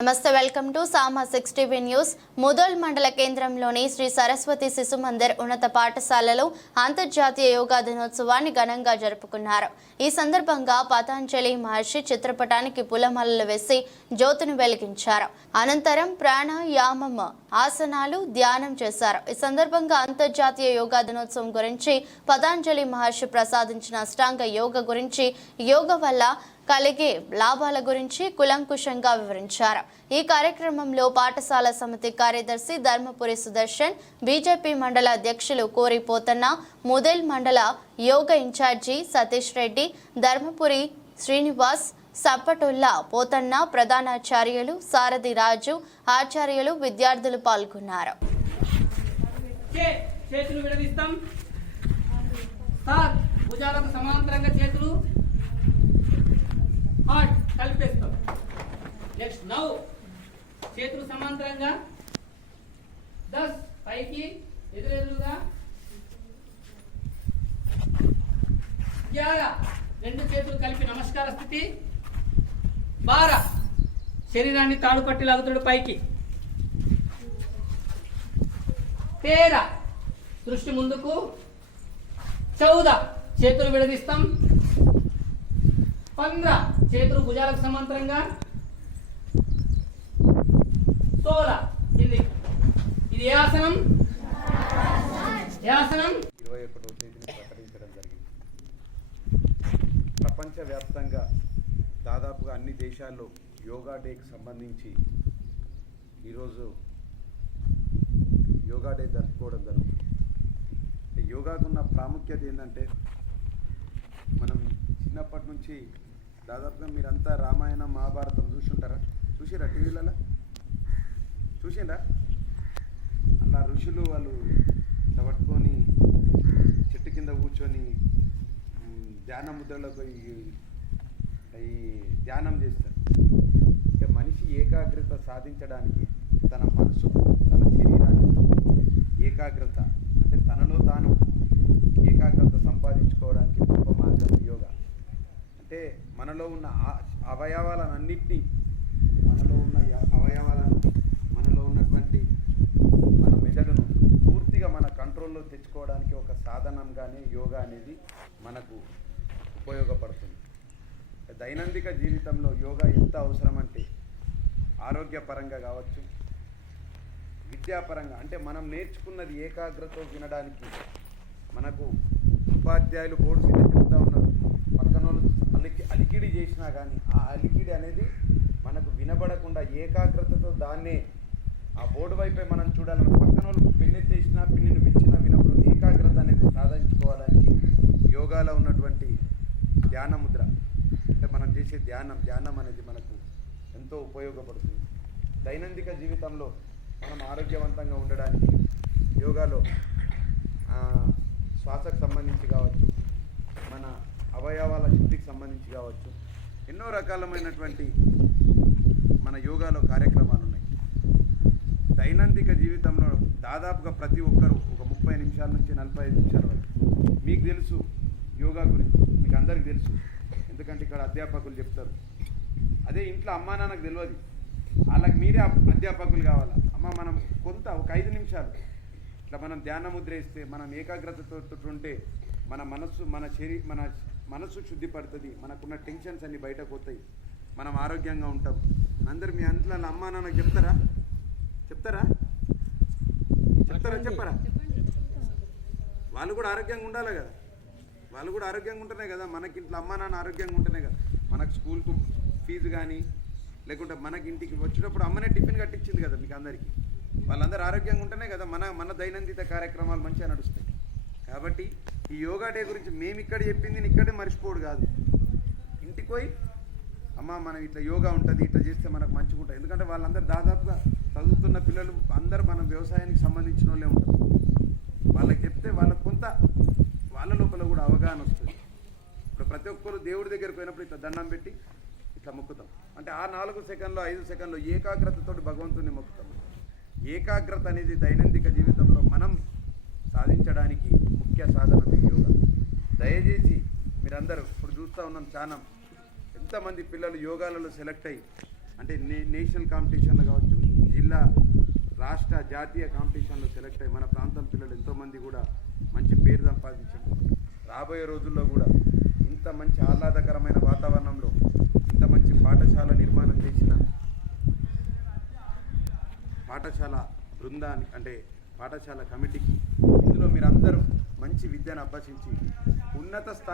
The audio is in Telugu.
నమస్తే welcome to Sama six TV news. Mudhol మండల కేంద్రంలోని శ్రీ సరస్వతి శిశు మందిర్ ఉన్నత పాఠశాలలో అంతర్జాతీయ యోగా దినోత్సవాన్ని ఘనంగా జరుపుకున్నారు. ఈ సందర్భంగా పతాంజలి మహర్షి చిత్రపటానికి పూలమాలలు వేసి జ్యోతిని వెలిగించారు. అనంతరం ప్రాణాయామం ఆసనాలు ధ్యానం చేశారు. ఈ సందర్భంగా అంతర్జాతీయ యోగా దినోత్సవం గురించి పతాంజలి మహర్షి ప్రసాదించిన అష్టాంగ యోగ గురించి యోగ వల్ల కలిగే లాభాల గురించి కులంకుశంగా వివరించారు. ఈ కార్యక్రమంలో పాఠశాల సమితి కార్యదర్శి ధర్మపురి సుదర్శన్ బీజేపీ మండల అధ్యక్షులు కోరిపోతన్న ముదేల్ మండల యోగ ఇన్ఛార్జి సతీష్ రెడ్డి ధర్మపురి శ్రీనివాస్ సప్పటుల్లా పోతన్న ప్రధానాచార్యులు సారథి రాజు ఆచార్యులు విద్యార్థులు పాల్గొన్నారు. చేతులు విడదీస్తాం. సార్ భుజాలకు సమాంతరంగా చేతులు. హార్ట్ కలిపేస్తాం. Next now. చేతులు సమాంతరంగా. దస్ పైకి ఎదురెదురుగా. గ్యారా రెండు చేతులు కలిపి నమస్కార స్థితి. బారా. శరీరాన్ని తాడు పట్టి లాగుతాడు పైకి. తేరా. దృష్టి ముందుకు. చౌద. చేతులు విడదీస్తాం. పంద్ర చేతులు భుజాలకు సమాంతరంగా. తోల కింది ఇది ఏ ఆసనం? ఏ ఆసనం? ఇరవై ఒకటో తేదీని ప్రకటించడం జరిగింది. ప్రపంచవ్యాప్తంగా దాదాపుగా అన్ని దేశాల్లో యోగా డేకి సంబంధించి ఈరోజు యోగా డే జరుపుకోవడం జరుగుతుంది. యోగాకున్న ప్రాముఖ్యత ఏంటంటే మనం చిన్నప్పటి నుంచి దాదాపుగా మీరంతా రామాయణం మహాభారతం చూసుంటారా? చూసిరా టీవీలలో? చూసిండ్రా? అలా ఋషులు వాళ్ళు చవట్టుకొని పట్టుకొని చెట్టు కింద కూర్చొని ధ్యాన ముద్రలకు పోయి ఈ ధ్యానం చేస్తారు. అంటే మనిషి ఏకాగ్రత సాధించడానికి తన మనసు తన శరీరానికి ఏకాగ్రత అంటే తనలో తాను ఏకాగ్రత సంపాదించుకోవడానికి గొప్ప మార్గం యోగా అంటే మనలో ఉన్న ఆ- అవయవాలన్నింటినీ మనలో ఉన్న అవయవాలను మనలో ఉన్నటువంటి మన మెదడును పూర్తిగా మన కంట్రోల్లో తెచ్చుకోవడానికి ఒక సాధనంగానే యోగా అనేది మనకు ఉపయోగపడుతుంది. దైనందిక జీవితంలో యోగా ఎంత అవసరం అంటే ఆరోగ్యపరంగా కావచ్చు విద్యాపరంగా అంటే మనం నేర్చుకున్నది ఏకాగ్రత వినడానికి మనకు ఉపాధ్యాయులు బోర్డు మీద చెప్తా ఉన్నారు పక్కన వాళ్ళు అలికి అలికిడి చేసినా కానీ ఆ అలికిడి అనేది మనకు వినబడకుండా ఏకాగ్రతతో దాన్నే ఆ బోర్డు వైపే మనం చూడాలని పక్కన వాళ్ళు చేసినా పిన్నిని విచ్చినా వినప్పుడు ఏకాగ్రత అనేది సాధించుకోవడానికి యోగాలో ఉన్నటువంటి ధ్యాన ముద్ర. అంటే మనం చేసే ధ్యానం ధ్యానం అనేది మనకు ఎంతో ఉపయోగపడుతుంది. దైనందిక జీవితంలో మనం ఆరోగ్యవంతంగా ఉండడానికి యోగాలో శ్వాసకు సంబంధించి కావచ్చు మన అవయవాల శుద్ధికి సంబంధించి కావచ్చు. ఎన్నో రకాలమైనటువంటి మన యోగాలో కార్యక్రమాలు ఉన్నాయి. దైనందిక జీవితంలో దాదాపుగా ప్రతి ఒక్కరూ ఒక ముప్పై నిమిషాల నుంచి నలభై ఐదు నిమిషాల వరకు. మీకు తెలుసు యోగా గురించి మీకు అందరికి తెలుసు. ఎందుకంటే ఇక్కడ అధ్యాపకులు చెప్తారు. అదే ఇంట్లో అమ్మా నాన్నకు తెలియదు వాళ్ళకి మీరే అధ్యాపకులు కావాలా? అమ్మ మనం కొంత ఒక ఐదు నిమిషాలు. ఇట్లా మనం ధ్యాన ముద్ర వేస్తే మనం ఏకాగ్రతతో ఉంటే మన మనస్సు మన శరీ మన మనస్సు శుద్ధి పడుతుంది మనకున్న టెన్షన్స్ అన్ని బయటకు పోతాయి మనం ఆరోగ్యంగా ఉంటాం. అందరు మీ అంట్లో అమ్మా నాన్నకు చెప్తారా? చెప్తారా? చెప్తారా? చెప్పరా? వాళ్ళు కూడా ఆరోగ్యంగా ఉండాలి కదా. వాళ్ళు కూడా ఆరోగ్యంగా ఉంటేనే కదా మనకి ఇంట్లో అమ్మా నాన్న ఆరోగ్యంగా ఉంటేనే కదా. మనకు స్కూల్కు ఫీజు కానీ లేకుంటే మనకి ఇంటికి వచ్చినప్పుడు అమ్మనే టిఫిన్ కట్టించింది కదా మీకు అందరికీ. వాళ్ళందరూ ఆరోగ్యంగా ఉంటేనే కదా మన మన దైనందిత కార్యక్రమాలు మంచిగా నడుస్తాయి. కాబట్టి ఈ యోగా డే గురించి మేము ఇక్కడ చెప్పింది ఇక్కడే మర్చిపోడు కాదు. ఇంటికి పోయి అమ్మ మనం ఇట్లా యోగా ఉంటుంది ఇట్లా చేస్తే మనకు మంచిగా ఉంటుంది. ఎందుకంటే వాళ్ళందరూ దాదాపుగా చదువుతున్న పిల్లలు అందరూ మనం వ్యవసాయానికి సంబంధించిన వాళ్ళే ఉంటారు. వాళ్ళకి చెప్తే వాళ్ళకు కొంత వాళ్ళ లోపల కూడా అవగాహన వస్తుంది. ఇప్పుడు ప్రతి ఒక్కరు దేవుడి దగ్గరికి పోయినప్పుడు ఇట్లా దండం పెట్టి ఇట్లా మొక్కుతాం. అంటే ఆ నాలుగు సెకండ్లో ఐదు సెకండ్లో ఏకాగ్రతతో భగవంతుని మొక్కుతాం. ఏకాగ్రత అనేది దైనందిక జీవితంలో మనం సాధించడానికి ముఖ్య సాధనమే యోగ. యోగా దయచేసి మీరందరూ ఇప్పుడు చూస్తూ ఉన్నాం చాలా ఎంతమంది పిల్లలు యోగాలలో సెలెక్ట్ అయ్యి అంటే నే నేషనల్ కాంపిటీషన్లో కావచ్చు జిల్లా రాష్ట్ర జాతీయ కాంపిటీషన్లో సెలెక్ట్ అయ్యి మన ప్రాంతం పిల్లలు ఎంతోమంది కూడా మంచి పేరు సంపాదించారు. రాబోయే రోజుల్లో కూడా ఇంత మంచి ఆహ్లాదకరమైన వాతావరణంలో ఇంత మంచి పాఠశాల నిర్మాణం చేసిన పాఠశాల బృందానికి అంటే పాఠశాల కమిటీకి. ఇందులో మీరందరూ మంచి విద్యను అభ్యసించి ఉన్నత స్థాయి